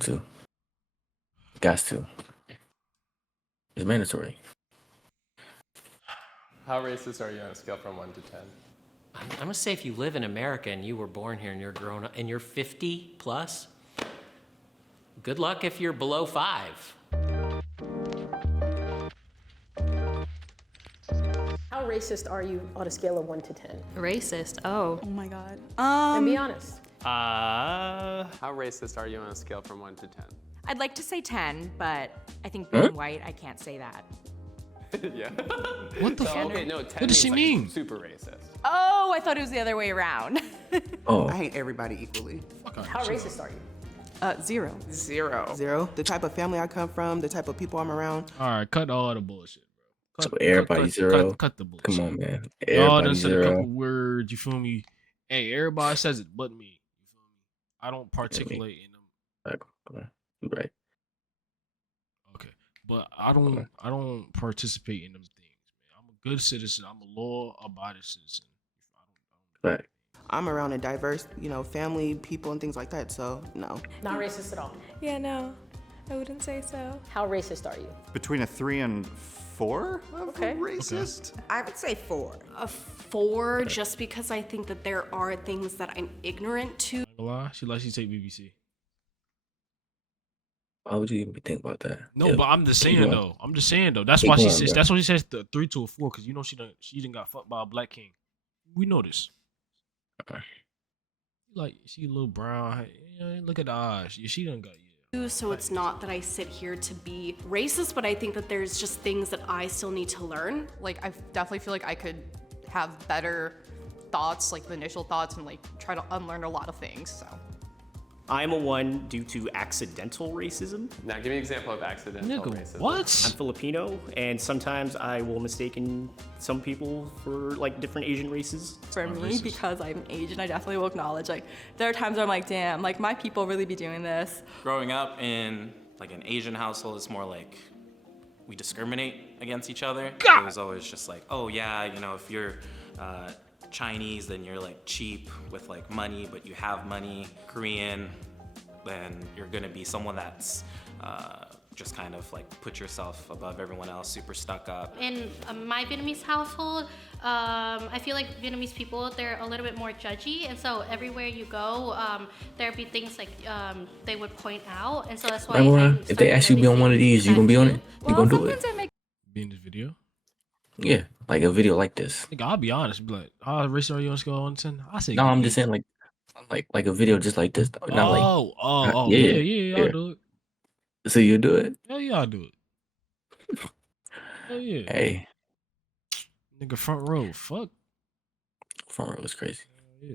to. Got to. It's mandatory. How racist are you on a scale from 1 to 10? I'm gonna say if you live in America and you were born here and you're grown up and you're 50 plus, good luck if you're below 5. How racist are you on a scale of 1 to 10? Racist? Oh. Oh my god. And be honest. How racist are you on a scale from 1 to 10? I'd like to say 10, but I think being white, I can't say that. Yeah. What the So, fuck? okay, no, 10 What does she means, like, mean? super racist. Oh, I thought it was the other way around. Oh, I hate everybody equally. How racist are you? 0. 0. 0. The type of family I come from, the type of people I'm around. All right, cut all the bullshit, bro. so everybody zero. Cut the bullshit. Come on, man. Y'all Everybody done said a zero. couple words. You feel me? Hey, everybody says it, but me. You feel me? I don't particulate in them. Right. Okay, but I don't participate in them things, man. I'm a good citizen. I'm a law-abiding citizen. Right. I'm around a diverse, family, people, and things like that. So no. Not racist at all. Yeah, no. I wouldn't say so. How racist are you? Between a 3 and 4 of Okay. racist? I would say 4. A 4, just because I think that there are things that I'm ignorant to. I ain't gonna lie, she likes you take BBC. Why would you even think about that? No, Yeah. but I'm just saying going. though. I'm just saying though. That's Keep why she going, says. bro. That's why she says the 3 to a 4, because you know she done got fucked by a black king. We know this. Like she a little brown. Look at the eyes. Yeah, she done got So it's not that I sit here to be racist, but I think that there's just things that I still need to learn. Like, I definitely feel like I could have better thoughts, like the initial thoughts, and like try to unlearn a lot of things, so. I'm a 1 due to accidental racism. Now, give me an example of accidental Nigga, racism. what? I'm Filipino, and sometimes I will mistaken some people for like different Asian races. For me, because I'm Asian, I definitely will acknowledge, like, there are times where I'm like, damn, like, my people really be doing this. Growing up in like an Asian household, it's more like we discriminate against each other. It was always just like, oh yeah, if you're Chinese, then you're like cheap with like money, but you have money. Korean, then you're gonna be someone that's just kind of like put yourself above everyone else, super stuck up. In my Vietnamese household, I feel like Vietnamese people, they're a little bit more judgy, and so everywhere you go, there'd be things like they would point out, and so that's why. If they ask you to be on one of these, you gonna be on it? You gonna do it? Be in this video. Yeah, like a video like this. Nigga, I'll be honest. Be like, how racist are you on a scale of 1 to 10? I say. No, I'm just saying like a video just like this. Not like yeah, I'll do it. So you do it? Hell yeah, I'll do it. Hell yeah. Hey, Nigga, front row, fuck. front row is crazy.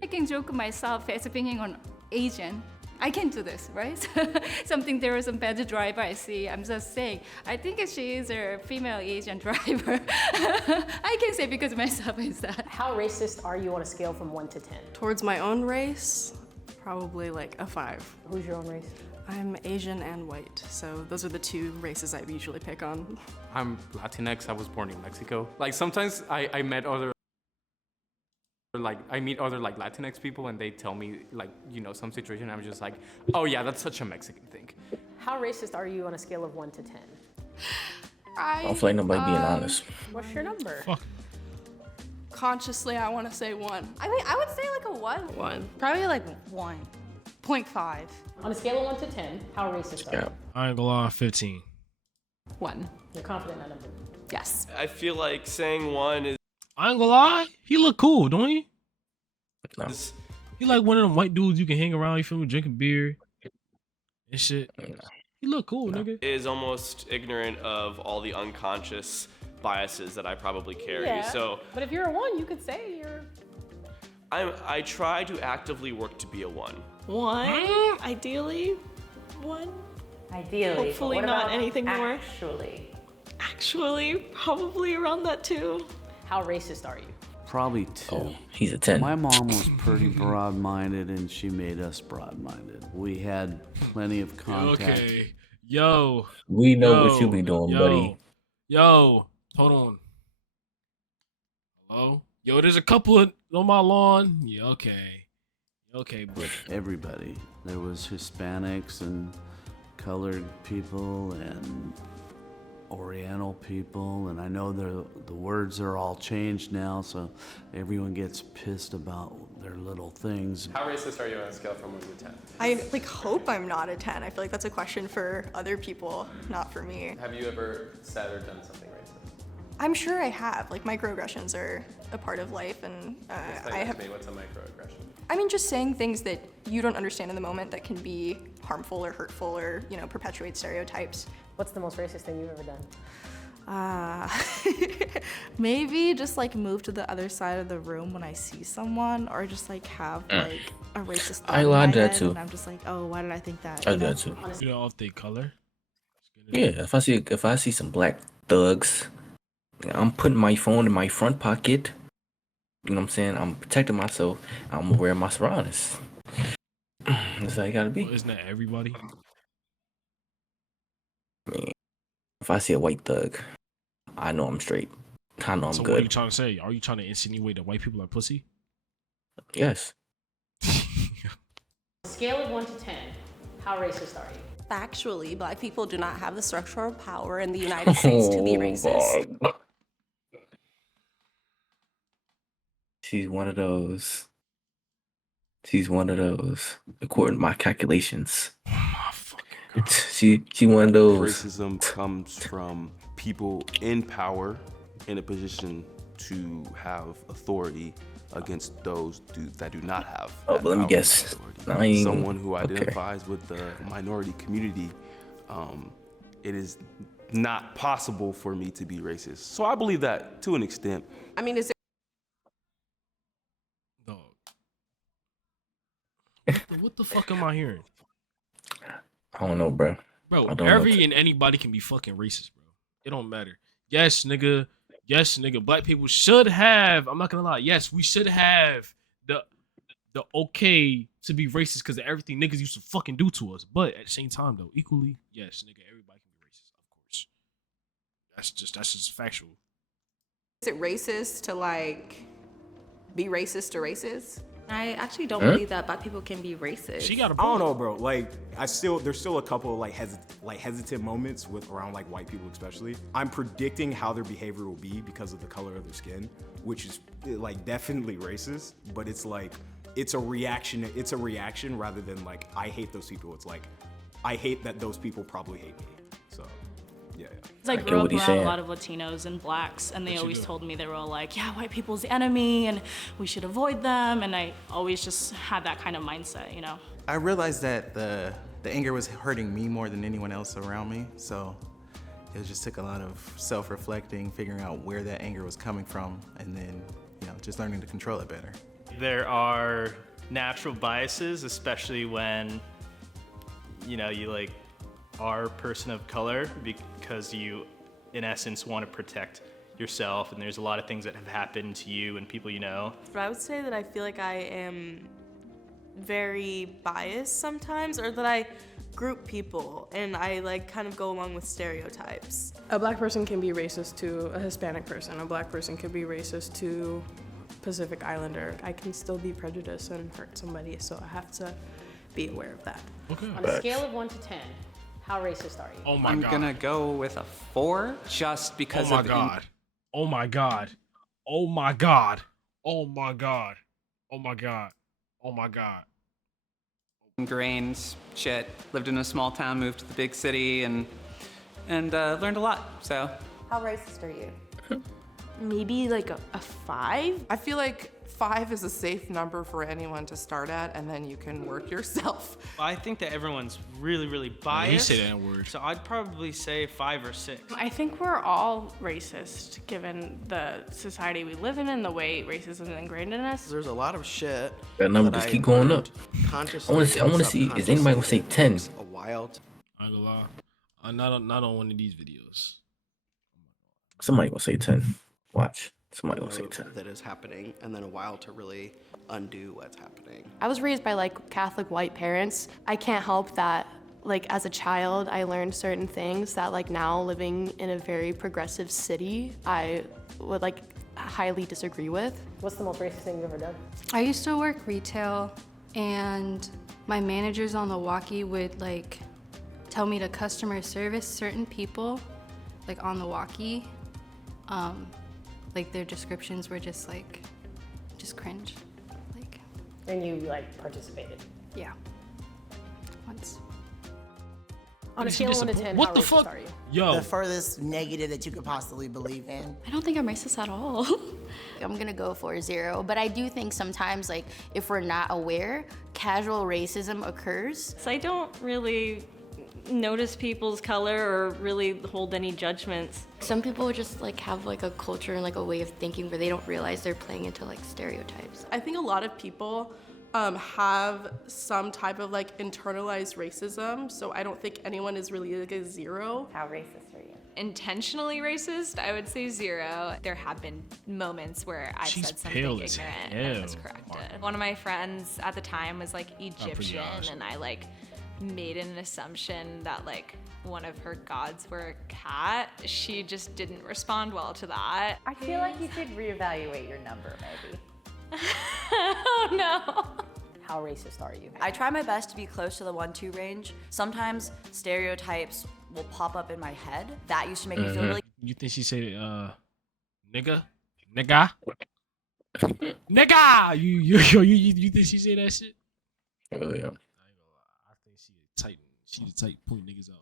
Making joke of myself as being an Asian. I can do this, right? Something there is some bad driver I see. I'm just saying. I think she is a female Asian driver. I can say because myself is that. How racist are you on a scale from 1 to 10? Towards my own race, probably like a 5. Who's your own race? I'm Asian and white, so those are the 2 races I usually pick on. I'm Latinx. I was born in Mexico. Like sometimes I meet other like Latinx people, and they tell me like some situation. I'm just like, oh yeah, that's such a Mexican thing. How racist are you on a scale of 1 to 10? I don't feel like nobody being honest. What's your number? Fuck. Consciously, I want to say 1. I mean, I would say like a 1. 1. Probably like 1.5. On a scale of 1 to 10, how racist are you? I ain't gonna lie, 15. 1. You're confident in that number? Yes. I feel like saying 1 is. I ain't gonna lie, he look cool, don't he? No. He like one of them white dudes you can hang around, you feel me, drinking beer and shit. He look cool, nigga. Is almost ignorant of all the unconscious biases that I probably carry. Yeah, So, but if you're a 1, you could say you're. I try to actively work to be a 1. 1, ideally 1. Ideally. Hopefully but what not about anything more. Actually. Actually, probably around that 2. How racist are you? Probably 2. Oh, he's a 10. My mom was pretty broad-minded, and she made us broad-minded. We had plenty of contact. Okay. Yo. We know what you be doing, buddy. Yo. Hold on. Hello? Yo, there's a couple of on my lawn. Yeah, okay. Okay, but Everybody. There was Hispanics and colored people and Oriental people, and I know the words are all changed now, so everyone gets pissed about their little things. How racist are you on a scale from 1 to 10? I hope I'm not a 10. I feel like that's a question for other people, not for me. Have you ever said or done something racist? I'm sure I have. Like, microaggressions are a part of life, and I have. What's a microaggression? I mean, just saying things that you don't understand in the moment that can be harmful or hurtful or, perpetuate stereotypes. What's the most racist thing you've ever done? Maybe just like move to the other side of the room when I see someone, or just like have like a racist thought in my do that head, too. and I'm just like, oh, why did I think that? I do that too. You know, if they color. Yeah, if I see some black thugs, I'm putting my phone in my front pocket. You know what I'm saying? I'm protecting myself. I'm aware of my surroundings. That's how you gotta be. Well, isn't that everybody? Man, if I see a white thug, I know I'm straight. I know I'm So good. what are you trying to say? Are you trying to insinuate that white people are pussy? Yes. Scale of 1 to 10, how racist are you? Factually, Black people do not have the structural power in the United States to be racist. God. She's one of those. She's one of those, according to my calculations. She one of those. Racism comes from people in power in a position to have authority against those that do not have. Oh, but let me guess. Someone who identifies with the minority community, it is not possible for me to be racist. So I believe that to an extent. I mean, is What the fuck am I hearing? I don't know, bro. Bro, I don't know. and anybody can be fucking racist, bro. It don't matter. Yes, nigga. Yes, nigga. Black people should have. I'm not gonna lie. Yes, we should have the okay to be racist because of everything niggas used to fucking do to us. But at the same time, though, equally, yes, nigga, everybody can be racist, of course. That's just factual. Is it racist to like be racist to racist? I actually don't believe that Black people can be racist. She got a I don't know, bro. Like, there's still a couple of like hesitant moments with around like white people, especially. I'm predicting how their behavior will be because of the color of their skin, which is like definitely racist. But it's like it's a reaction. It's a reaction rather than like I hate those people. It's like I hate that those people probably hate me. So. Yeah. I grew up around a lot of Latinos and blacks, and they always told me, they were all like, yeah, white people's the enemy and we should avoid them, and I always just had that kind of mindset, you know? I realized that the anger was hurting me more than anyone else around me, so it just took a lot of self-reflecting, figuring out where that anger was coming from, and then, just learning to control it better. There are natural biases, especially when, you like are a person of color, because you, in essence, want to protect yourself, and there's a lot of things that have happened to you and people you know. But I would say that I feel like I am very biased sometimes, or that I group people and I like kind of go along with stereotypes. A Black person can be racist to a Hispanic person. A Black person could be racist to Pacific Islander. I can still be prejudiced and hurt somebody, so I have to be aware of that. Okay. On a scale of 1 to 10, how racist are you? Oh my I'm God. gonna go with a 4 just because Oh my God. Oh my God. Oh my God. Oh my God. Oh my God. Oh my God. Ingrained shit. Lived in a small town, moved to the big city, and learned a lot. So. How racist are you? Maybe like a 5? I feel like 5 is a safe number for anyone to start at, and then you can work yourself. I think that everyone's really, really biased. He said that word. So I'd probably say 5 or 6. I think we're all racist given the society we live in and the way racism is ingrained in us. There's a lot of shit. That number just keep going up. I want to see. Is anybody gonna say 10? A while. I ain't gonna lie. Not on one of these videos. Somebody gonna say 10. Watch. Somebody gonna say 10. That is happening, and then a while to really undo what's happening. I was raised by like Catholic white parents. I can't help that like as a child I learned certain things that like now living in a very progressive city I would like highly disagree with. What's the most racist thing you've ever done? I used to work retail, and my managers on the walkie would like tell me to customer service certain people, like on the walkie. Like their descriptions were just like, just cringe. Like. And you like participated? Yeah. Once. On a scale of 1 to 10, what how the racist fuck? are you? Yo. The furthest negative that you could possibly believe in. I don't think I'm racist at all. I'm gonna go for 0, but I do think sometimes, like, if we're not aware, casual racism occurs. So I don't really notice people's color or really hold any judgments. Some people just like have like a culture and like a way of thinking where they don't realize they're playing into like stereotypes. I think a lot of people have some type of like internalized racism, so I don't think anyone is really like a 0. How racist are you? Intentionally racist, I would say 0. There have been moments where I've She's said something pale as ignorant hell. and was corrected. One of my friends at the time was like Egyptian, honest. and I like made an assumption that like one of her gods were a cat. She just didn't respond well to that. I feel like you should reevaluate your number, maybe. Oh no. How racist are you? I try my best to be close to the 1-2 range. Sometimes stereotypes will pop up in my head. That used to make me feel really. You think she said, nigga? Nigga? Nigga! You think she said that shit? Oh, yeah. I think she the type point niggas out.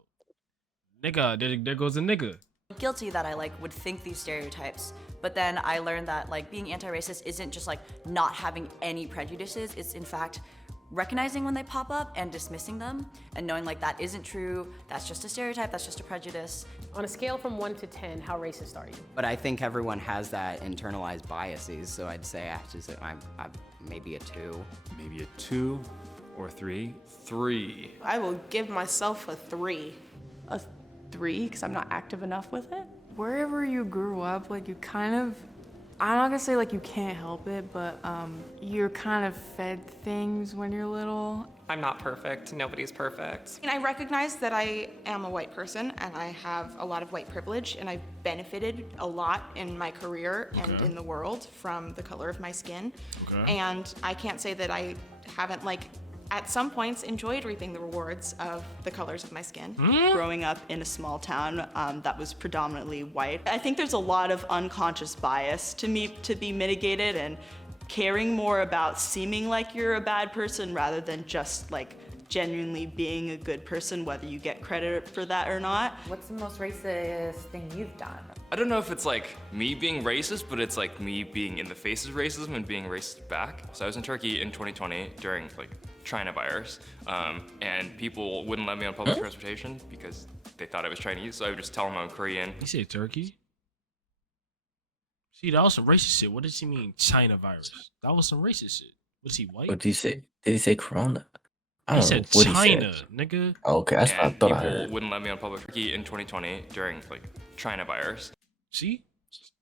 Nigga, there goes a nigga. Guilty that I like would think these stereotypes, but then I learned that like being anti-racist isn't just like not having any prejudices. It's in fact recognizing when they pop up and dismissing them and knowing like that isn't true. That's just a stereotype. That's just a prejudice. On a scale from 1 to 10, how racist are you? But I think everyone has that internalized biases, so I'd say I'm maybe a 2. Maybe a 2 or 3. 3. I will give myself a 3. A 3 because I'm not active enough with it. Wherever you grew up, like you kind of, I'm not gonna say like you can't help it, but you're kind of fed things when you're little. I'm not perfect. Nobody's perfect. And I recognize that I am a white person and I have a lot of white privilege and I've benefited a lot in my career and in the world from the color of my skin. And I can't say that I haven't like at some points enjoyed reaping the rewards of the colors of my skin. Growing up in a small town that was predominantly white, I think there's a lot of unconscious bias to be mitigated and caring more about seeming like you're a bad person rather than just like genuinely being a good person, whether you get credit for that or not. What's the most racist thing you've done? I don't know if it's like me being racist, but it's like me being in the face of racism and being racist back. So I was in Turkey in 2020 during like China virus, and people wouldn't let me on public transportation because they thought I was Chinese, so I would just tell them I'm Korean. He said Turkey? See, that was some racist shit. What did he mean, China virus? That was some racist shit. Was he white? What did he say? Did he say Corona? I don't He know said what China, he said. nigga. Oh, okay, that's what I And thought I people heard. wouldn't let me on public Turkey in 2020 during like China virus. See?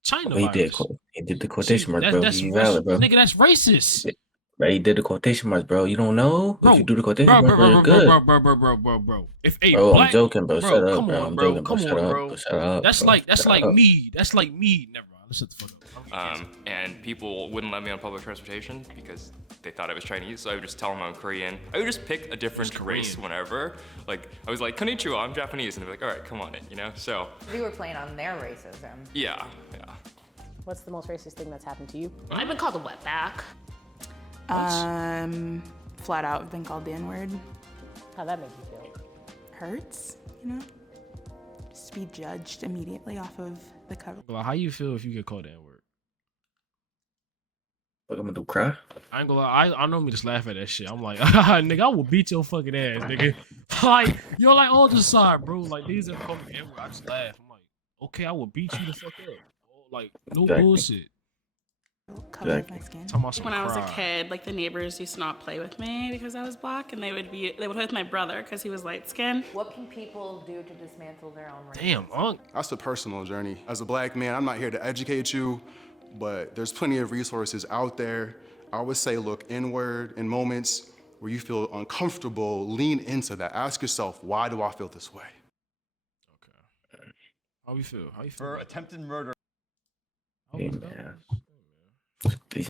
China Well, virus. he did the quotation marks, That- bro. that's He valid, bro. Nigga, that's racist. Bro, he did the quotation marks, bro. You don't know? Bro, If you do the quotation bro, marks, bro, bro, you're bro, good. bro. If a Bro, black, I'm joking, bro. Shut up, come bro. on, I'm bro. joking, bro. Come Shut on, up, bro. bro. Shut up, That's bro. like Shut up. me. That's like me. Never mind. Let's shut the fuck up. And people wouldn't let me on public transportation because they thought I was Chinese, so I would just tell them I'm Korean. I would just pick a different race whenever. Like, I was like, konnichiwa, I'm Japanese. And they'd be like, all right, come on in, you know? So, You were playing on their racism. yeah. What's the most racist thing that's happened to you? I've been called a wetback. Flat out been called the N-word. How'd that make you feel? Hurts, you know? Just to be judged immediately off of the cover. Well, how you feel if you get called that word? What I'm gonna do, cry? I ain't gonna lie. I know me just laugh at that shit. I'm like, nigga, I will beat your fucking ass, nigga. Like, you're like on the side, bro. Like, these are call me N-word. I just laugh. I'm like, okay, I will beat you the fuck up. Like, no Exactly. bullshit. Talking about some When I was a cry. kid, like the neighbors used to not play with me because I was black, and they would play with my brother because he was light skinned. What can people do to dismantle their own racism? Damn, Unc. That's a personal journey. As a black man, I'm not here to educate you, but there's plenty of resources out there. I would say look inward in moments where you feel uncomfortable, lean into that. Ask yourself, why do I feel this way? How you feel? How you feel? For attempted murder. Oh, my God.